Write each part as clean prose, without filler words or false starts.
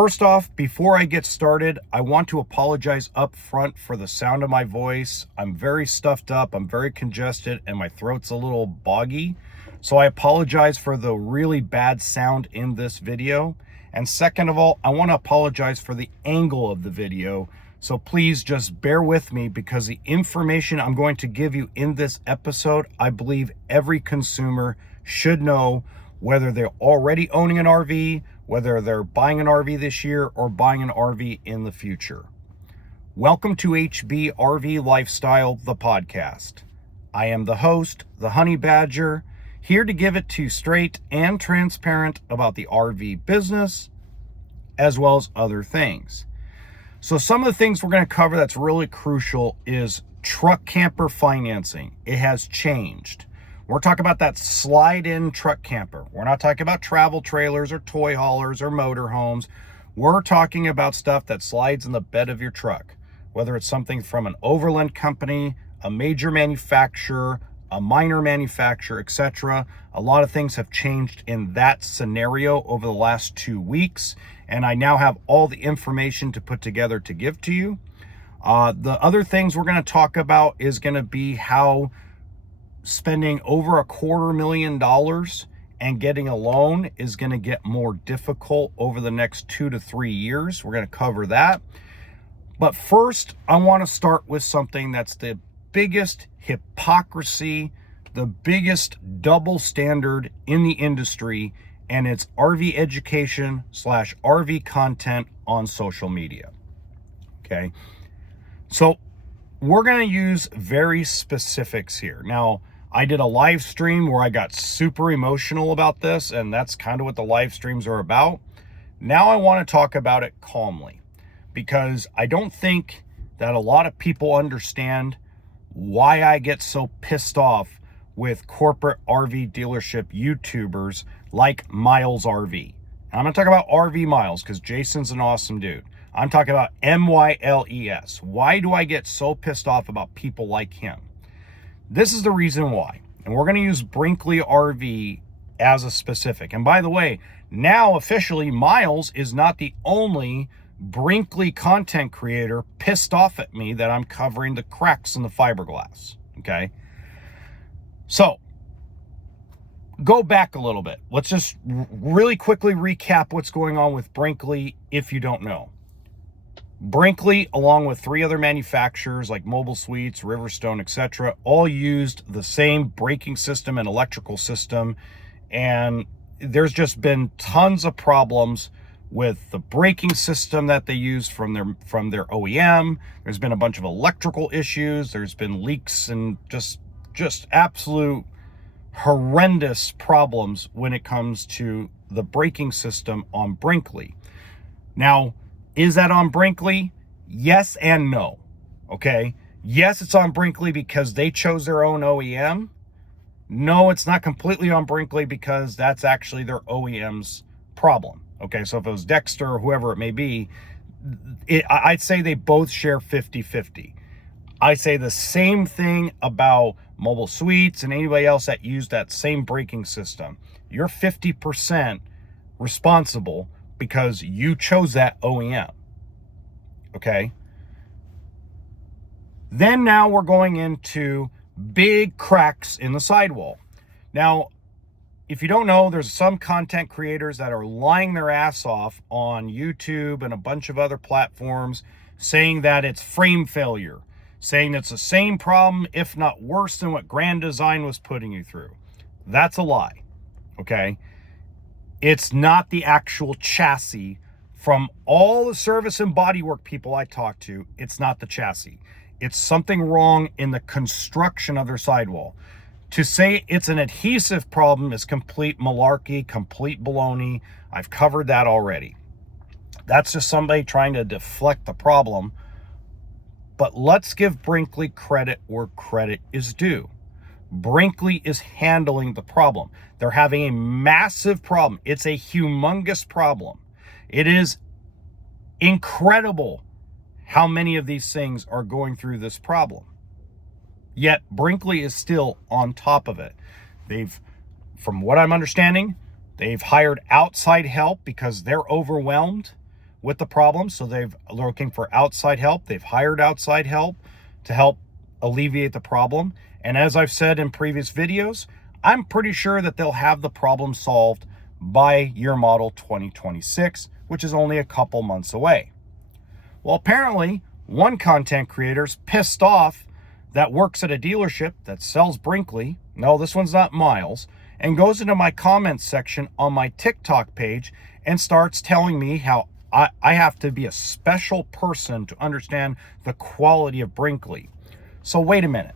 First off, before I get started, I want to apologize up front for the sound of my voice. I'm very stuffed up, I'm very congested, and my throat's a little boggy. So I apologize for the really bad sound in this video. And second of all, I want to apologize for the angle of the video. So please just bear with me, because the information I'm going to give you in this episode, I believe every consumer should know, whether they're already owning an RV, whether they're buying an RV this year or buying an RV in the future. Welcome to HB RV Lifestyle, the podcast. I am the host, the Honey Badger, here to give it to you straight and transparent about the RV business, as well as other things. So some of the things we're going to cover that's really crucial is truck camper financing. It has changed. We're talking about that slide-in truck camper. We're not talking about travel trailers or toy haulers or motorhomes. We're talking about stuff that slides in the bed of your truck, whether it's something from an overland company, a major manufacturer, a minor manufacturer, etc. A lot of things have changed in that scenario over the last 2 weeks, and I now have all the information to put together to give to you. The other things we're going to talk about is going to be how spending over $250,000 and getting a loan is going to get more difficult over the next 2 to 3 years. We're going to cover that. But first, I want to start with something that's the biggest hypocrisy, the biggest double standard in the industry, and it's RV education / RV content on social media. Okay. So we're going to use very specifics here. Now, I did a live stream where I got super emotional about this, and that's kind of what the live streams are about. Now I want to talk about it calmly, because I don't think that a lot of people understand why I get so pissed off with corporate RV dealership YouTubers like Miles RV. I'm going to talk about RV Miles because Jason's an awesome dude. I'm talking about MYLES. Why do I get so pissed off about people like him? This is the reason why. And we're going to use Brinkley RV as a specific. And by the way, now officially Miles is not the only Brinkley content creator pissed off at me that I'm covering the cracks in the fiberglass. Okay. So go back a little bit. Let's just really quickly recap what's going on with Brinkley if you don't know. Brinkley, along with 3 other manufacturers like Mobile Suites, Riverstone, etc., all used the same braking system and electrical system, and there's just been tons of problems with the braking system that they use from their OEM. There's been a bunch of electrical issues. There's been leaks and just absolute horrendous problems when it comes to the braking system on Brinkley. Now, is that on Brinkley? Yes and no. Okay. Yes, it's on Brinkley because they chose their own OEM. No, it's not completely on Brinkley because that's actually their OEM's problem. Okay. So if it was Dexter or whoever it may be, I'd say they both share 50-50. I say the same thing about Mobile Suites and anybody else that used that same braking system. You're 50% responsible because you chose that OEM. Okay. Then now we're going into big cracks in the sidewall. Now, if you don't know, there's some content creators that are lying their ass off on YouTube and a bunch of other platforms saying that it's frame failure, saying it's the same problem, if not worse than what Grand Design was putting you through. That's a lie. Okay. It's not the actual chassis. From all the service and bodywork people I talk to, it's not the chassis. It's something wrong in the construction of their sidewall. To say it's an adhesive problem is complete malarkey, complete baloney. I've covered that already. That's just somebody trying to deflect the problem. But let's give Brinkley credit where credit is due. Brinkley is handling the problem. They're having a massive problem. It's a humongous problem. It is incredible how many of these things are going through this problem. Yet Brinkley is still on top of it. From what I'm understanding, they've hired outside help because they're overwhelmed. with the problem. So they're looking for outside help. They've hired outside help to help alleviate the problem. And as I've said in previous videos, I'm pretty sure that they'll have the problem solved by year model 2026, which is only a couple months away. Well, apparently one content creator's pissed off that works at a dealership that sells Brinkley. No, this one's not Miles. And goes into my comments section on my TikTok page and starts telling me how I have to be a special person to understand the quality of Brinkley. So wait a minute.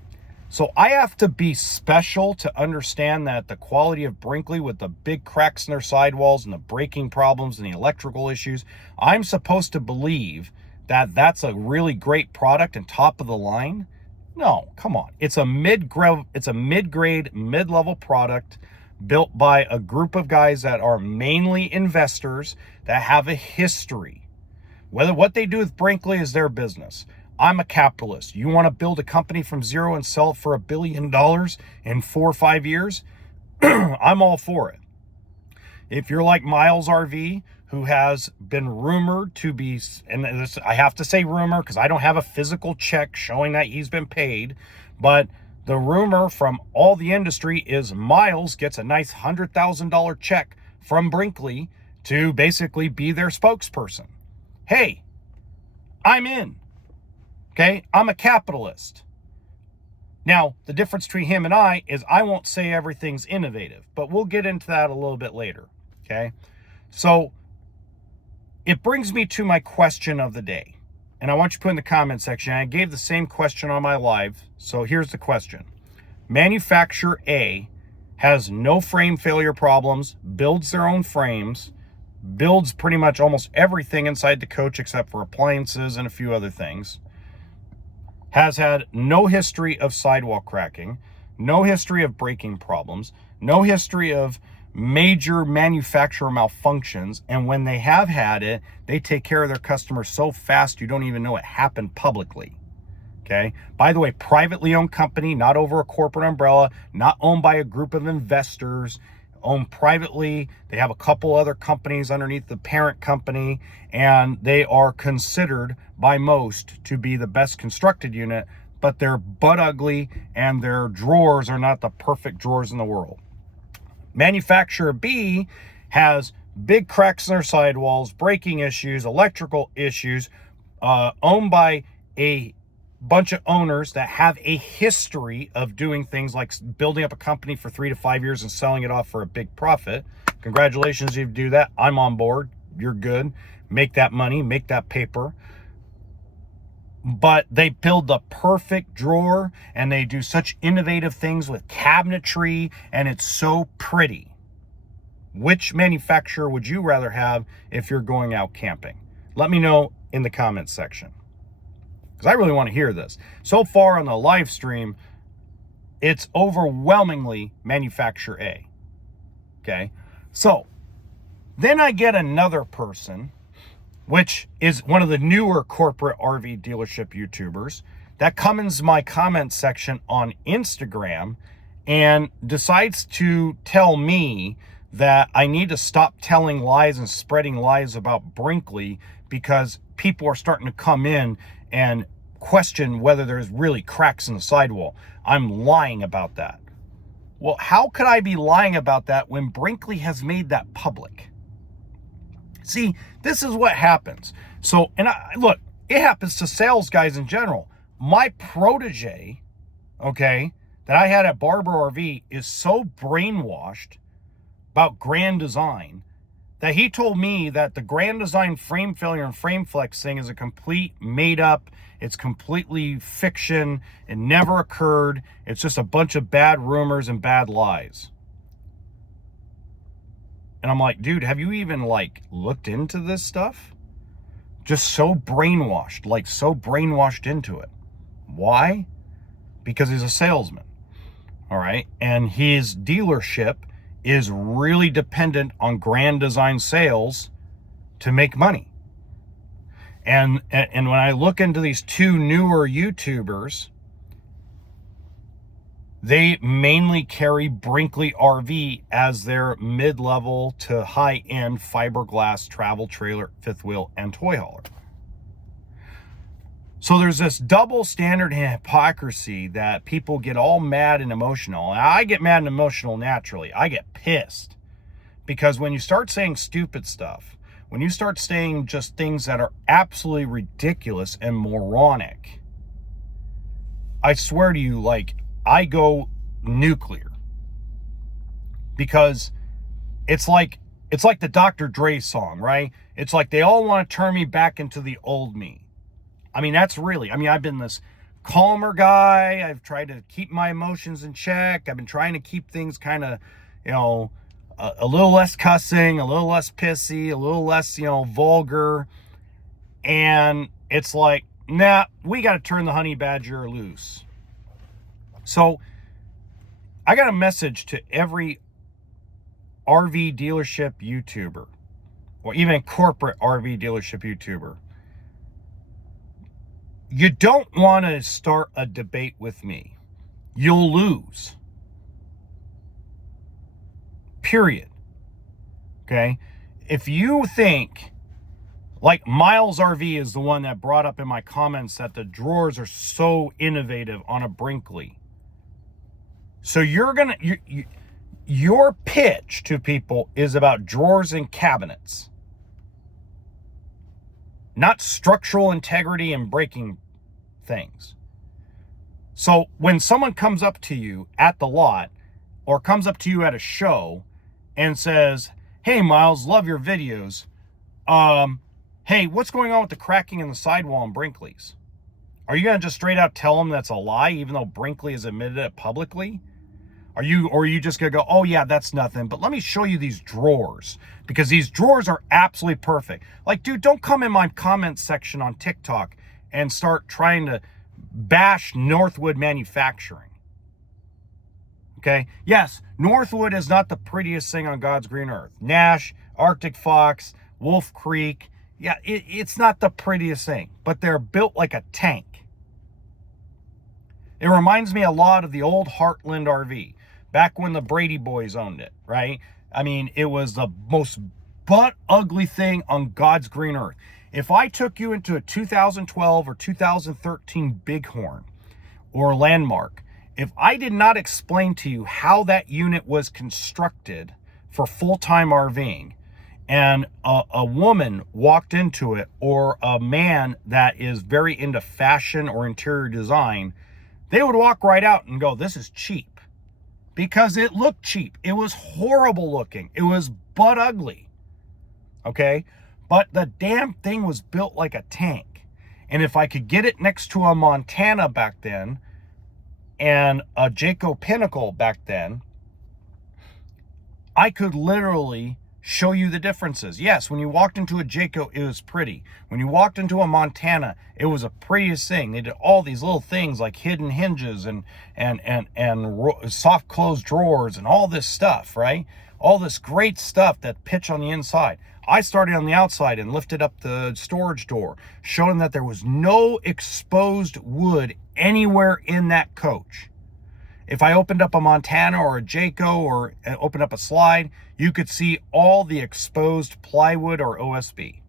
So I have to be special to understand that the quality of Brinkley, with the big cracks in their sidewalls and the braking problems and the electrical issues, I'm supposed to believe that that's a really great product and top of the line? No, come on. It's a mid-grade, mid-level product built by a group of guys that are mainly investors that have a history. Whether what they do with Brinkley is their business. I'm a capitalist. You want to build a company from zero and sell it for $1 billion in 4 or 5 years? I'm all for it. If you're like Miles RV, who has been rumored to be, and this, I have to say rumor because I don't have a physical check showing that he's been paid, but the rumor from all the industry is Miles gets a nice $100,000 check from Brinkley to basically be their spokesperson. Hey, I'm in. Okay, I'm a capitalist. Now, the difference between him and I is I won't say everything's innovative, but we'll get into that a little bit later. Okay, so it brings me to my question of the day. And I want you to put in the comment section. I gave the same question on my live. So here's the question. Manufacturer A has no frame failure problems, builds their own frames, builds pretty much almost everything inside the coach except for appliances and a few other things, has had no history of sidewall cracking, no history of braking problems, no history of major manufacturer malfunctions, and when they have had it, they take care of their customers so fast you don't even know it happened publicly. Okay, by the way, privately owned company, not over a corporate umbrella, not owned by a group of investors, owned privately. They have a couple other companies underneath the parent company, and they are considered by most to be the best constructed unit, but they're butt ugly and their drawers are not the perfect drawers in the world. Manufacturer B has big cracks in their sidewalls, braking issues, electrical issues, owned by a bunch of owners that have a history of doing things like building up a company for 3 to 5 years and selling it off for a big profit. Congratulations if you do that. I'm on board. You're good. Make that money, make that paper. But they build the perfect drawer and they do such innovative things with cabinetry and it's so pretty. Which manufacturer would you rather have if you're going out camping? Let me know in the comments section, because I really want to hear this. So far on the live stream, it's overwhelmingly manufacturer A. Okay, so then I get another person, which is one of the newer corporate RV dealership YouTubers, that comes in my comment section on Instagram and decides to tell me that I need to stop telling lies and spreading lies about Brinkley because people are starting to come in and question whether there's really cracks in the sidewall. I'm lying about that. Well, how could I be lying about that when Brinkley has made that public? See, this is what happens. So, and look, it happens to sales guys in general. My protege, okay, that I had at Barber RV is so brainwashed about Grand Design that he told me that the Grand Design frame failure and frame flex thing is a complete made up. It's completely fiction. It never occurred. It's just a bunch of bad rumors and bad lies. And I'm like, dude, have you even like looked into this stuff? Just so brainwashed, like so brainwashed into it. Why? Because he's a salesman. All right. And his dealership is really dependent on Grand Design sales to make money. And when I look into these two newer YouTubers, They mainly carry Brinkley RV as their mid-level to high-end fiberglass travel trailer, fifth wheel, and toy hauler. So there's this double standard and hypocrisy that people get all mad and emotional. And I get mad and emotional naturally. I get pissed. Because when you start saying stupid stuff, when you start saying just things that are absolutely ridiculous and moronic, I swear to you, like, I go nuclear. Because it's like the Dr. Dre song, right? It's like they all want to turn me back into the old me. I mean, that's really, I've been this calmer guy. I've tried to keep my emotions in check. I've been trying to keep things kind of, a little less cussing, a little less pissy, a little less, vulgar. And it's like, nah, we got to turn the honey badger loose. So I got a message to every RV dealership YouTuber, or even corporate RV dealership YouTuber. You don't want to start a debate with me. You'll lose. Period. Okay? If you think, like Miles RV is the one that brought up in my comments that the drawers are so innovative on a Brinkley. So your pitch to people is about drawers and cabinets, not structural integrity and breaking things. So when someone comes up to you at the lot or comes up to you at a show and says, hey, Miles, love your videos. Hey, what's going on with the cracking in the sidewall in Brinkley's? Are you going to just straight out tell them that's a lie, even though Brinkley has admitted it publicly? Or are you just going to go, oh yeah, that's nothing, but let me show you these drawers, because these drawers are absolutely perfect. Like, dude, don't come in my comment section on TikTok and start trying to bash Northwood Manufacturing. Okay? Yes, Northwood is not the prettiest thing on God's green earth. Nash, Arctic Fox, Wolf Creek, yeah, it's not the prettiest thing, but they're built like a tank. It reminds me a lot of the old Heartland RV, back when the Brady boys owned it, right? I mean, it was the most butt ugly thing on God's green earth. If I took you into a 2012 or 2013 Bighorn or Landmark, if I did not explain to you how that unit was constructed for full-time RVing, and a woman walked into it, or a man that is very into fashion or interior design, they would walk right out and go, this is cheap. Because it looked cheap. It was horrible looking. It was butt ugly. Okay? But the damn thing was built like a tank. And if I could get it next to a Montana back then, and a Jayco Pinnacle back then, I could literally show you the differences. Yes, when you walked into a Jayco, it was pretty. When you walked into a Montana, it was the prettiest thing. They did all these little things like hidden hinges and soft closed drawers and all this stuff, right? All this great stuff that pitch on the inside. I started on the outside and lifted up the storage door, showing that there was no exposed wood anywhere in that coach. If I opened up a Montana or a Jayco or opened up a slide, you could see all the exposed plywood or OSB.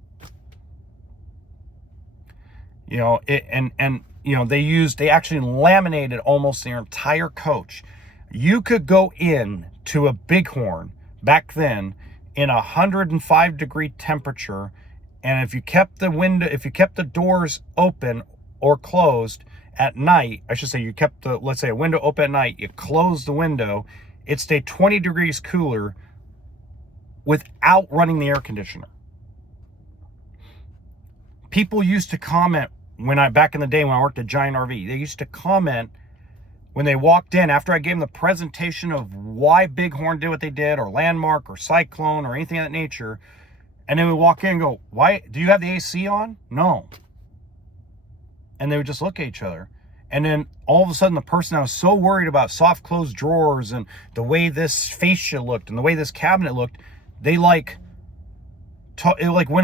They actually laminated almost their entire coach. You could go in to a Bighorn back then in 105 degree temperature, and if you kept the doors open or closed at night, I should say you kept let's say a window open at night, you closed the window, it stayed 20 degrees cooler without running the air conditioner. People used to comment back in the day when I worked at Giant RV, they used to comment when they walked in after I gave them the presentation of why Bighorn did what they did, or Landmark or Cyclone or anything of that nature, and they would walk in and go, why do you have the AC on? No. And they would just look at each other. And then all of a sudden, the person that was so worried about soft closed drawers and the way this fascia looked and the way this cabinet looked, it went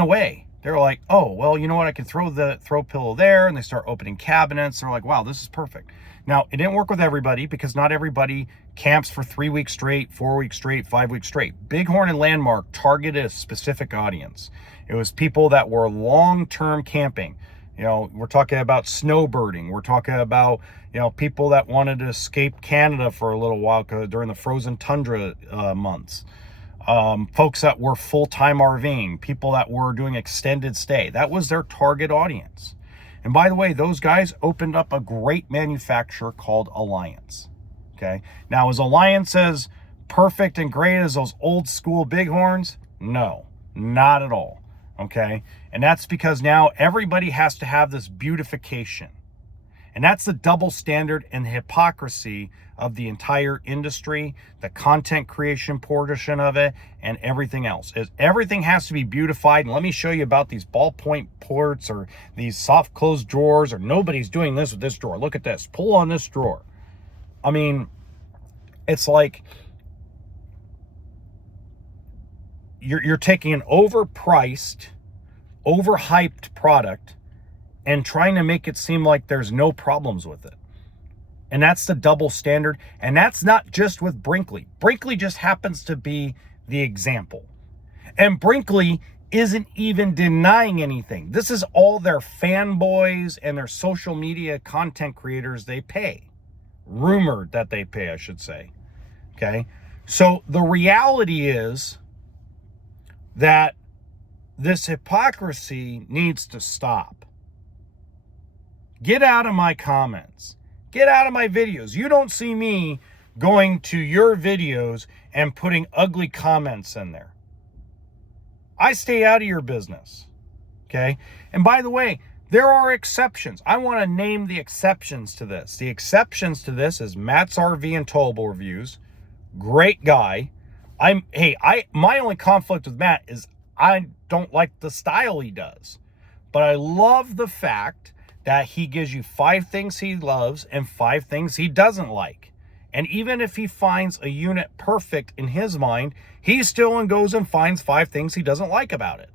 away. They're like, oh, well, you know what? I can throw the throw pillow there, and they start opening cabinets. They're like, wow, this is perfect. Now, it didn't work with everybody because not everybody camps for 3 weeks straight, 4 weeks straight, 5 weeks straight. Bighorn and Landmark targeted a specific audience. It was people that were long-term camping. You know, we're talking about snowbirding. We're talking about, you know, people that wanted to escape Canada for a little while during the frozen tundra months. Folks that were full-time RVing, people that were doing extended stay. That was their target audience. And by the way, those guys opened up a great manufacturer called Alliance. Okay. Now, is Alliance as perfect and great as those old school Bighorns? No, not at all. Okay. And that's because now everybody has to have this beautification. And that's the double standard and the hypocrisy of the entire industry, the content creation portion of it, and everything else. Is everything has to be beautified. And let me show you about these ballpoint ports or these soft close drawers, or nobody's doing this with this drawer. Look at this. Pull on this drawer. I mean, it's like you're taking an overpriced, overhyped product and trying to make it seem like there's no problems with it. And that's the double standard. And that's not just with Brinkley. Brinkley just happens to be the example. And Brinkley isn't even denying anything. This is all their fanboys and their social media content creators they pay. Rumored that they pay, I should say. Okay? So the reality is that this hypocrisy needs to stop. Get out of my comments. Get out of my videos. You don't see me going to your videos and putting ugly comments in there. I stay out of your business. Okay? And by the way, there are exceptions. I want to name the exceptions to this. The exceptions to this is Matt's RV and Towable Reviews. Great guy. My only conflict with Matt is I don't like the style he does. But I love the fact that he gives you 5 things he loves and 5 things he doesn't like. And even if he finds a unit perfect in his mind, he still goes and finds 5 things he doesn't like about it.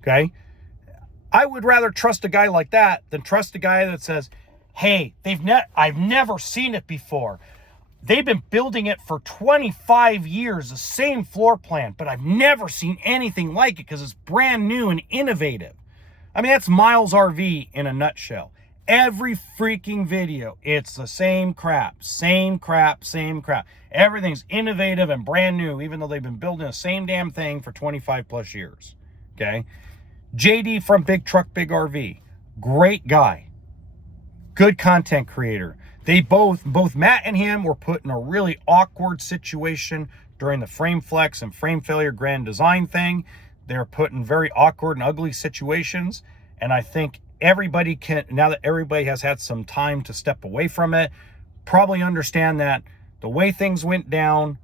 Okay? I would rather trust a guy like that than trust a guy that says, hey, I've never seen it before. They've been building it for 25 years, the same floor plan, but I've never seen anything like it because it's brand new and innovative. I mean, that's Miles RV in a nutshell. Every freaking video, it's the same crap, same crap, same crap. Everything's innovative and brand new, even though they've been building the same damn thing for 25 plus years. Okay? JD from Big Truck Big RV, great guy, good content creator. They both Matt and him were put in a really awkward situation during the frame flex and frame failure grand design thing. They're put in very awkward and ugly situations. And I think everybody can, now that everybody has had some time to step away from it, probably understand that the way things went down,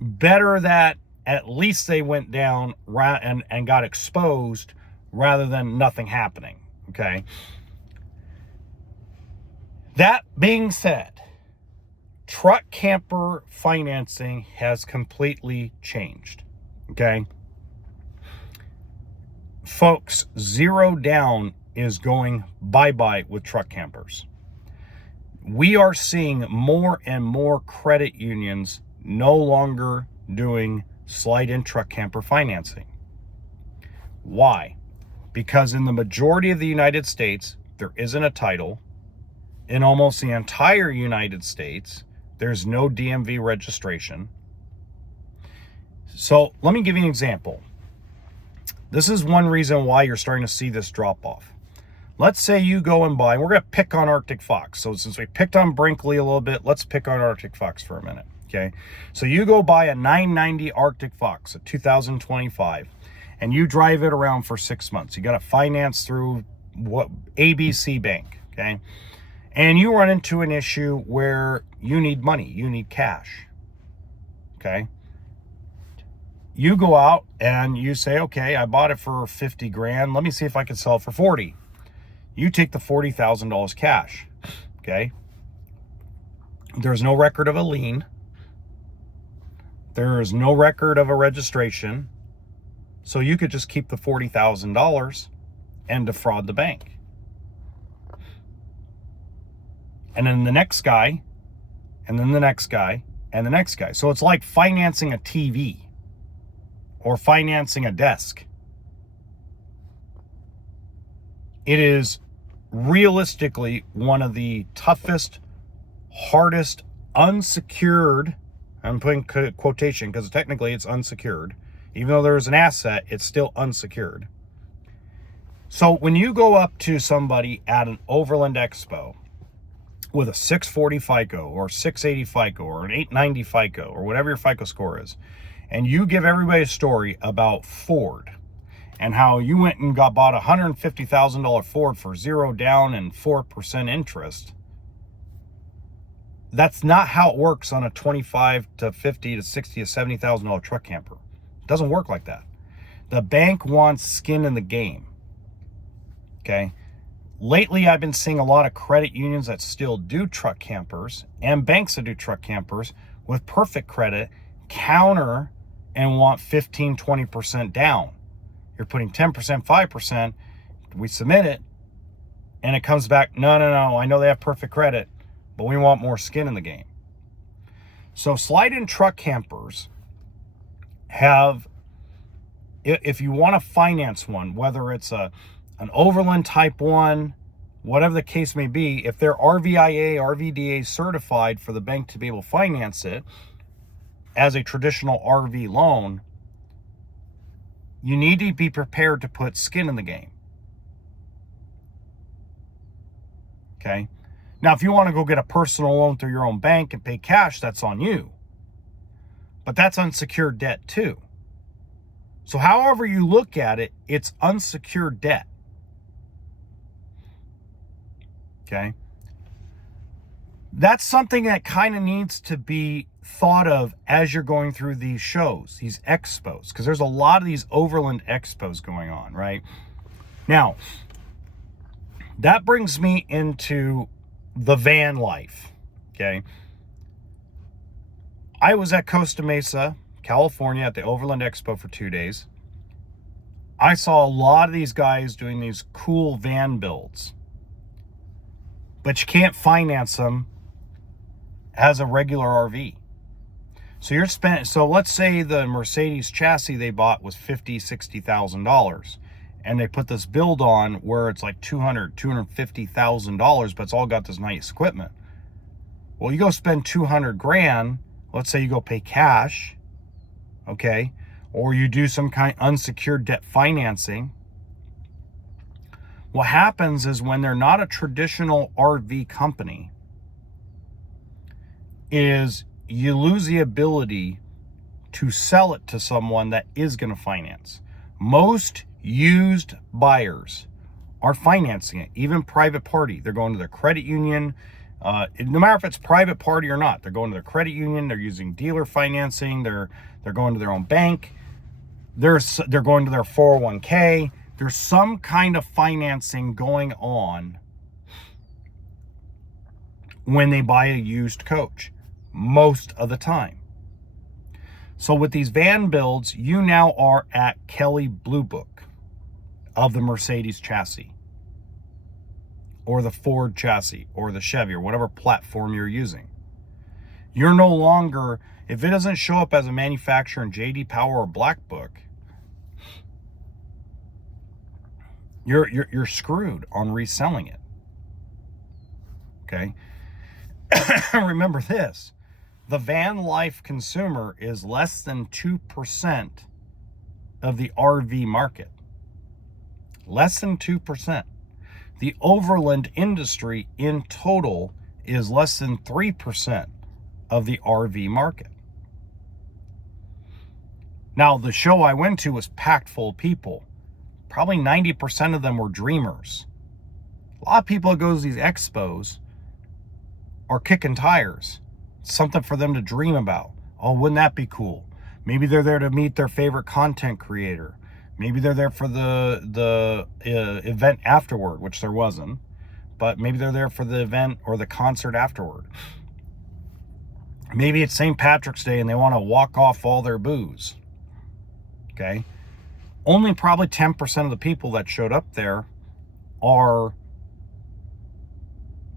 better that at least they went down and got exposed rather than nothing happening. Okay. That being said, truck camper financing has completely changed. Okay. Folks, zero down is going bye-bye with truck campers. We are seeing more and more credit unions no longer doing slide-in truck camper financing. Why? Because in the majority of the United States, there isn't a title. In almost the entire United States, there's no DMV registration. So let me give you an example. This is one reason why you're starting to see this drop off. Let's say you go and buy, and we're going to pick on Arctic Fox. So since we picked on Brinkley a little bit, let's pick on Arctic Fox for a minute. Okay. So you go buy a 990 Arctic Fox, a 2025, and you drive it around for 6 months. You got to finance through ABC Bank. Okay. And you run into an issue where you need money, you need cash. Okay. You go out and you say, okay, I bought it for 50 grand. Let me see if I can sell it for 40. You take the $40,000 cash. Okay. There's no record of a lien. There is no record of a registration. So you could just keep the $40,000 and defraud the bank. And then the next guy, and then the next guy, and the next guy. So it's like financing a TV or financing a desk. It is realistically one of the toughest, hardest, unsecured, I'm putting quotation because technically it's unsecured. Even though there's an asset, it's still unsecured. So when you go up to somebody at an Overland Expo with a 640 FICO or 680 FICO or an 890 FICO or whatever your FICO score is, and you give everybody a story about Ford and how you went and bought a $150,000 Ford for 0 down and 4% interest, that's not how it works on a $25 to $50 to $60 to $70,000 truck camper. It doesn't work like that. The bank wants skin in the game. Okay. Lately, I've been seeing a lot of credit unions that still do truck campers and banks that do truck campers with perfect credit counter and want 15, 20% down. You're putting 10%, 5%. We submit it and it comes back, no, I know they have perfect credit, but we want more skin in the game. So slide-in truck campers have, if you want to finance one, whether it's an Overland Type 1, whatever the case may be, if they're RVIA, RVDA certified for the bank to be able to finance it as a traditional RV loan, you need to be prepared to put skin in the game. Okay? Now, if you want to go get a personal loan through your own bank and pay cash, that's on you. But that's unsecured debt too. So however you look at it, it's unsecured debt. Okay? That's something that kind of needs to be thought of as you're going through these shows, these expos, because there's a lot of these Overland expos going on, right? Now, that brings me into the van life, okay? I was at Costa Mesa, California at the Overland Expo for 2 days. I saw a lot of these guys doing these cool van builds, but you can't finance them as a regular RV. So let's say the Mercedes chassis they bought was $50,000, $60,000, and they put this build on where it's like $200,000, $250,000, but it's all got this nice equipment. Well, you go spend $200,000. Let's say you go pay cash, okay, or you do some kind of unsecured debt financing. What happens is when they're not a traditional RV company, is you lose the ability to sell it to someone that is going to finance. Most used buyers are financing it, even private party. They're going to their credit union. No matter if it's private party or not, they're going to their credit union. They're using dealer financing. They're going to their own bank. They're going to their 401k. There's some kind of financing going on when they buy a used coach, most of the time. So with these van builds, you now are at Kelley Blue Book of the Mercedes chassis, or the Ford chassis, or the Chevy, or whatever platform you're using. You're no longer, if it doesn't show up as a manufacturer in J.D. Power or Black Book, you're screwed on reselling it. Okay? Remember this. The van life consumer is less than 2% of the RV market. Less than 2%. The overland industry in total is less than 3% of the RV market. Now, the show I went to was packed full of people. Probably 90% of them were dreamers. A lot of people that go to these expos are kicking tires. Something for them to dream about. Oh, wouldn't that be cool? Maybe they're there to meet their favorite content creator. Maybe they're there for the event afterward, which there wasn't. But maybe they're there for the event or the concert afterward. Maybe it's St. Patrick's Day and they want to walk off all their booze. Okay? only probably 10% of the people that showed up there are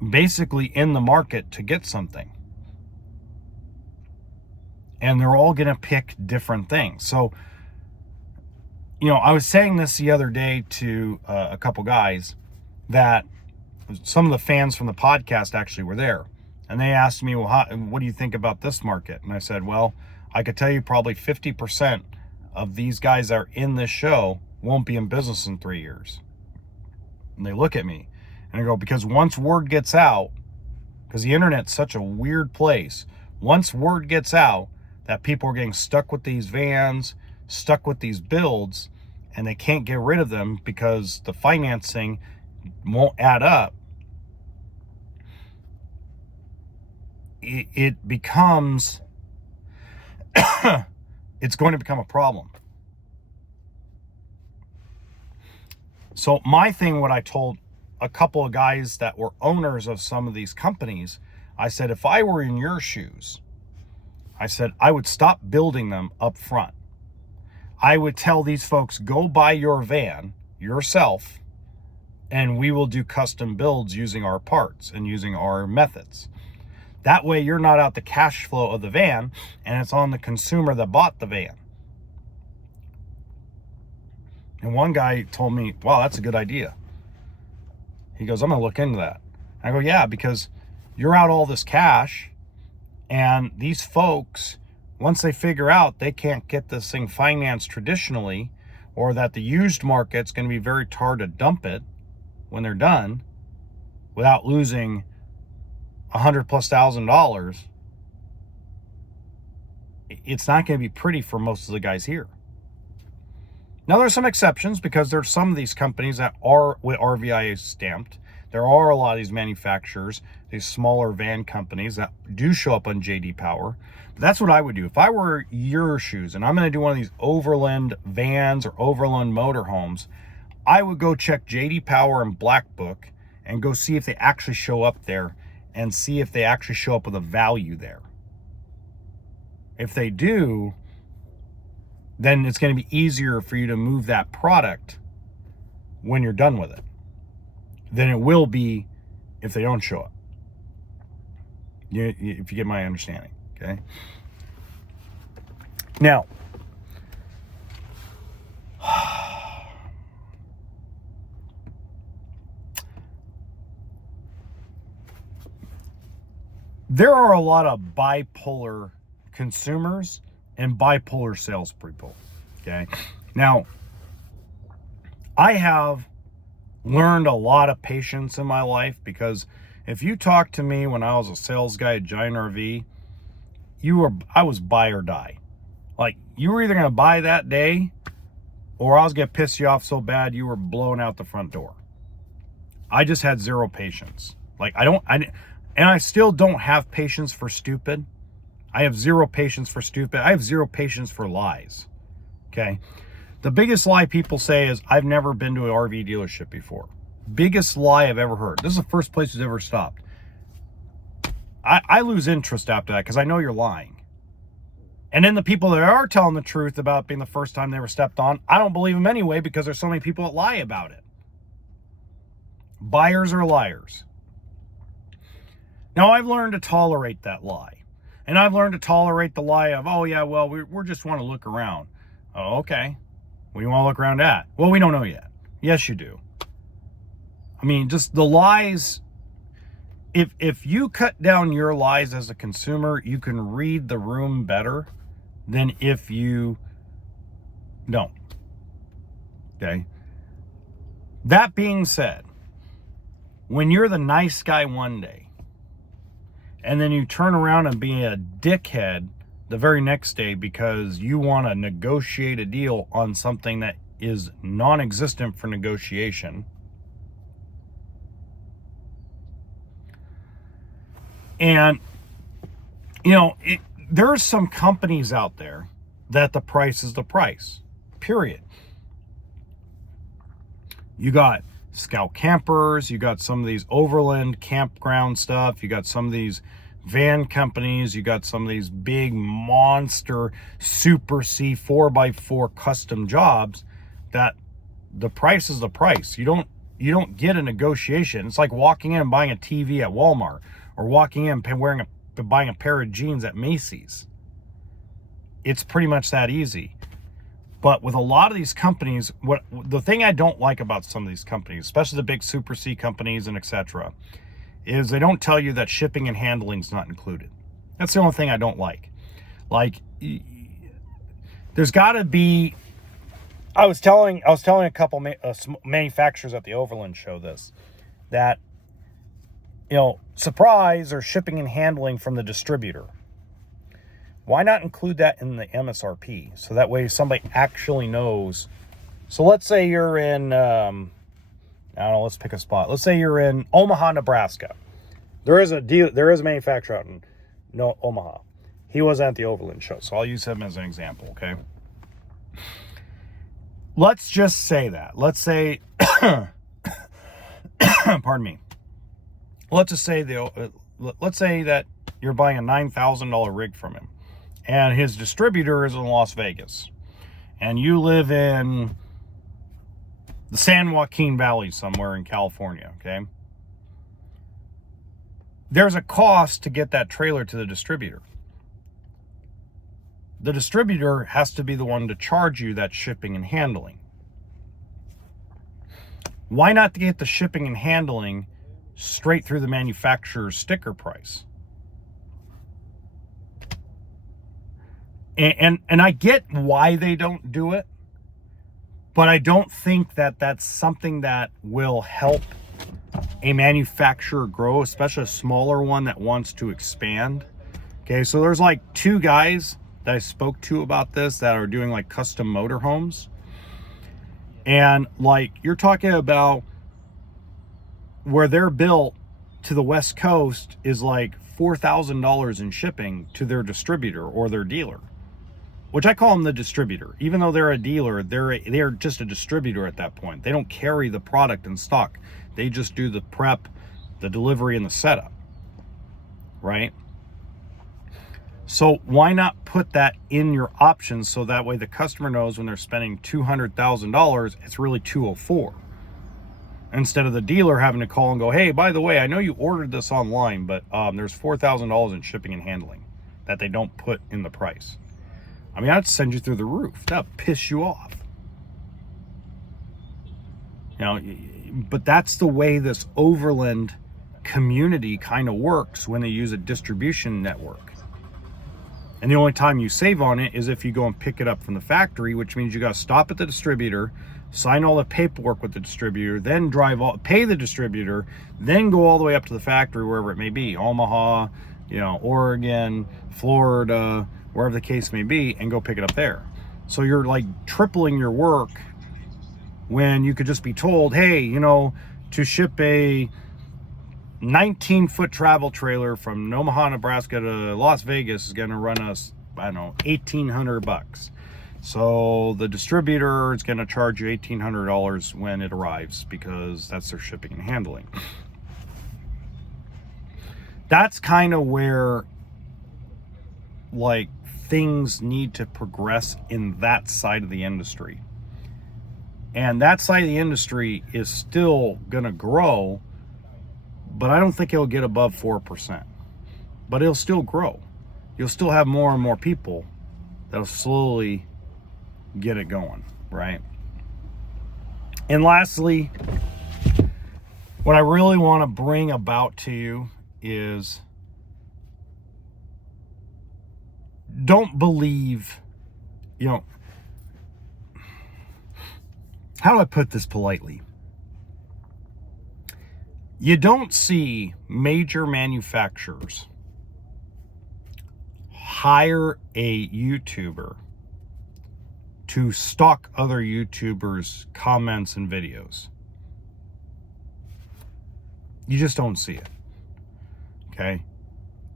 basically in the market to get something. And they're all going to pick different things. So, I was saying this the other day to a couple guys that some of the fans from the podcast actually were there. And they asked me, well, what do you think about this market? And I said, well, I could tell you probably 50% of these guys that are in this show won't be in business in 3 years. And they look at me and I go, because once word gets out, because the internet's such a weird place, once word gets out that people are getting stuck with these vans, stuck with these builds, and they can't get rid of them because the financing won't add up, it becomes, it's going to become a problem. So my thing, what I told a couple of guys that were owners of some of these companies, I said, if I were in your shoes, I said, I would stop building them up front. I would tell these folks, go buy your van yourself, and we will do custom builds using our parts and using our methods. That way you're not out the cash flow of the van, and it's on the consumer that bought the van. And one guy told me, wow, that's a good idea. He goes, I'm going to look into that. I go, yeah, because you're out all this cash, and these folks, once they figure out they can't get this thing financed traditionally, or that the used market's going to be very hard to dump it when they're done without losing $100,000+, it's not going to be pretty for most of the guys here. Now, there's some exceptions, because there's some of these companies that are with RVIA stamped. There are a lot of these manufacturers, these smaller van companies that do show up on JD Power. But that's what I would do. If I were your shoes and I'm going to do one of these overland vans or overland motorhomes, I would go check JD Power and Black Book and go see if they actually show up there and see if they actually show up with a value there. If they do, then it's going to be easier for you to move that product when you're done with it than it will be if they don't show up. If you get my understanding, okay? Now, there are a lot of bipolar consumers and bipolar salespeople, okay? Now, I have learned a lot of patience in my life, because if you talk to me when I was a sales guy at Giant RV, I was buy or die. Like, you were either going to buy that day, or I was going to piss you off so bad you were blown out the front door. I just had zero patience. Like, I still don't have patience for stupid. I have zero patience for stupid. I have zero patience for lies. Okay. The biggest lie people say is, I've never been to an RV dealership before. Biggest lie I've ever heard. This is the first place it's ever stopped. I lose interest after that, because I know you're lying. And then the people that are telling the truth about being the first time they ever stepped on, I don't believe them anyway, because there's so many people that lie about it. Buyers are liars. Now, I've learned to tolerate that lie. And I've learned to tolerate the lie of, oh yeah, well, we just want to look around. Oh, okay. What do you want to look around at? Well, we don't know yet. Yes, you do. I mean, just the lies. If you cut down your lies as a consumer, you can read the room better than if you don't. Okay. That being said, when you're the nice guy one day, and then you turn around and be a dickhead the very next day because you want to negotiate a deal on something that is non-existent for negotiation, and there's some companies out there that the price is the price, period. You got Scout Campers, you got some of these overland campground stuff, you got some of these van companies, you got some of these big monster Super C 4x4 custom jobs that the price is the price. You don't get a negotiation. It's like walking in and buying a TV at Walmart, or walking in and buying a pair of jeans at Macy's. It's pretty much that easy. But with a lot of these companies, the thing I don't like about some of these companies, especially the big Super C companies and etc., is they don't tell you that shipping and handling is not included. That's the only thing I don't like. Like, there's got to be. I was telling a couple manufacturers at the Overland show this, that, surprise, or shipping and handling from the distributor. Why not include that in the MSRP? So that way somebody actually knows. So let's say you're in, I don't know, let's pick a spot. Let's say you're in Omaha, Nebraska. There is a manufacturer out in Omaha. He was at the Overland show, so I'll use him as an example, okay? Let's just say that. Let's say, pardon me. Let's just say let's say that you're buying a $9,000 rig from him, and his distributor is in Las Vegas, and you live in the San Joaquin Valley somewhere in California, okay? There's a cost to get that trailer to the distributor. The distributor has to be the one to charge you that shipping and handling. Why not get the shipping and handling straight through the manufacturer's sticker price? And I get why they don't do it, but I don't think that that's something that will help a manufacturer grow, especially a smaller one that wants to expand. Okay, so there's like 2 guys that I spoke to about this that are doing like custom motorhomes. And like, you're talking about where they're built to the West Coast is like $4,000 in shipping to their distributor or their dealer, which I call them the distributor. Even though they're a dealer, they're just a distributor at that point. They don't carry the product in stock. They just do the prep, the delivery, and the setup, right? So why not put that in your options so that way the customer knows when they're spending $200,000, it's really $204, instead of the dealer having to call and go, hey, by the way, I know you ordered this online, but there's $4,000 in shipping and handling that they don't put in the price. I mean, I'd send you through the roof. That'd piss you off. But that's the way this Overland community kind of works when they use a distribution network. And the only time you save on it is if you go and pick it up from the factory, which means you got to stop at the distributor, sign all the paperwork with the distributor, then pay the distributor, then go all the way up to the factory, wherever it may be, Omaha, Oregon, Florida, wherever the case may be, and go pick it up there. So you're like tripling your work when you could just be told, hey, to ship a 19-foot travel trailer from Omaha, Nebraska to Las Vegas is going to run us, I don't know, $1,800. So the distributor is going to charge you $1,800 when it arrives, because that's their shipping and handling. That's kind of where like things need to progress in that side of the industry. And that side of the industry is still going to grow, but I don't think it'll get above 4%. But it'll still grow. You'll still have more and more people that'll slowly get it going, right? And lastly, what I really want to bring about to you is, don't believe, how do I put this politely? You don't see major manufacturers hire a YouTuber to stalk other YouTubers' comments and videos. You just don't see it. Okay?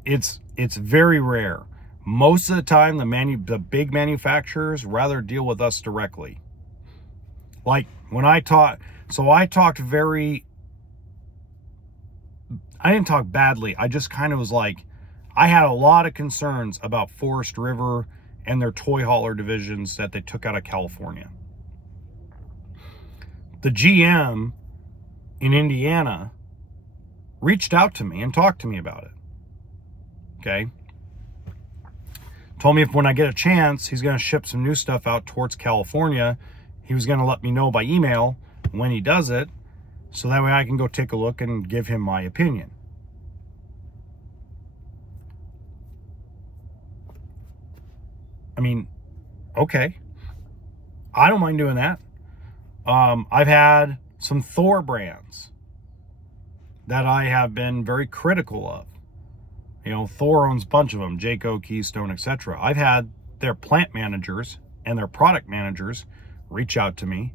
It's very rare. Most of the time, the big manufacturers rather deal with us directly. Like when I didn't talk badly. I just kind of was like, I had a lot of concerns about Forest River and their toy hauler divisions that they took out of California. the GM in Indiana reached out to me and talked to me about it. Okay. Told me if when I get a chance, he's going to ship some new stuff out towards California. He was going to let me know by email when he does it, so that way I can go take a look and give him my opinion. I mean, okay. I don't mind doing that. I've had some Thor brands that I have been very critical of. You know, Thor owns a bunch of them, Jayco, Keystone, etc. I've had their plant managers and their product managers reach out to me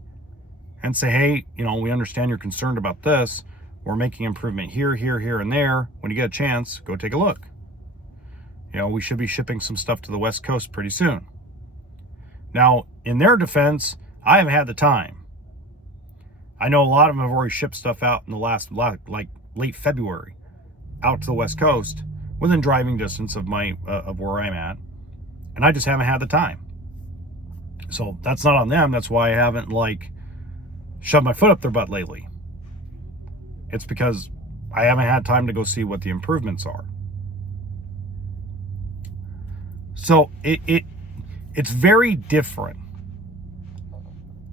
and say, hey, you know, we understand you're concerned about this. We're making improvement here, here, here, and there. When you get a chance, go take a look. You know, we should be shipping some stuff to the West Coast pretty soon. Now, in their defense, I haven't had the time. I know a lot of them have already shipped stuff out in the like late February out to the West Coast within driving distance of of where I'm at. And I just haven't had the time. So that's not on them. That's why I haven't like shoved my foot up their butt lately. It's because I haven't had time to go see what the improvements are. So it's very different.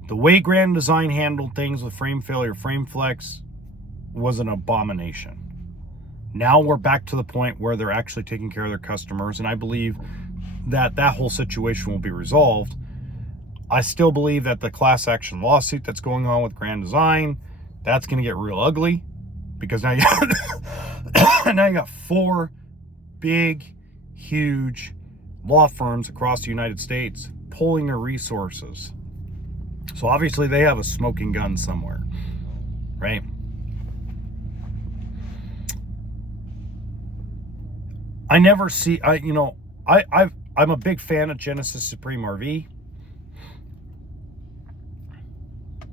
The way Grand Design handled things with frame failure, frame flex was an abomination. Now we're back to the point where they're actually taking care of their customers, and I believe that that whole situation will be resolved. I still believe that the class action lawsuit that's going on with Grand Design, that's going to get real ugly, because now now you got 4 big, huge law firms across the United States pulling their resources. So obviously they have a smoking gun somewhere, right? I never see, I'm a big fan of Genesis Supreme RV.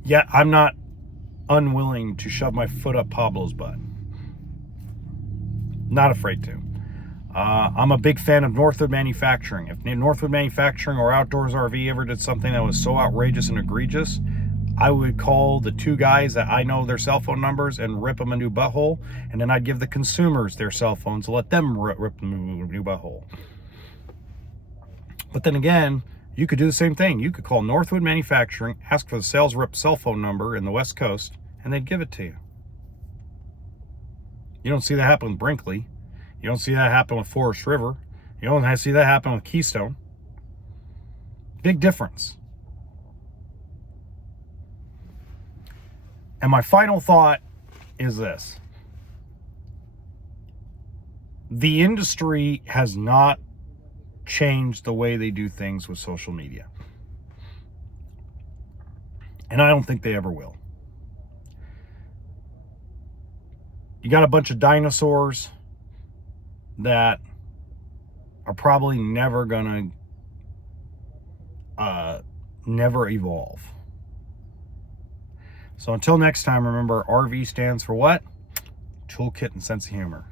Yet I'm not unwilling to shove my foot up Pablo's butt. Not afraid to. I'm a big fan of Northwood Manufacturing. If Northwood Manufacturing or Outdoors RV ever did something that was so outrageous and egregious, I would call the 2 guys that I know their cell phone numbers and rip them a new butthole, and then I'd give the consumers their cell phones to let them rip them a new butthole. But then again, you could do the same thing. You could call Northwood Manufacturing, ask for the sales rep cell phone number in the West Coast, and they'd give it to you. You don't see that happen with Brinkley. You don't see that happen with Forest River. You don't see that happen with Keystone. Big difference. And my final thought is this. The industry has not changed the way they do things with social media. And I don't think they ever will. You got a bunch of dinosaurs that are probably never gonna never evolve. So until next time, remember, RV stands for what? Toolkit and sense of humor.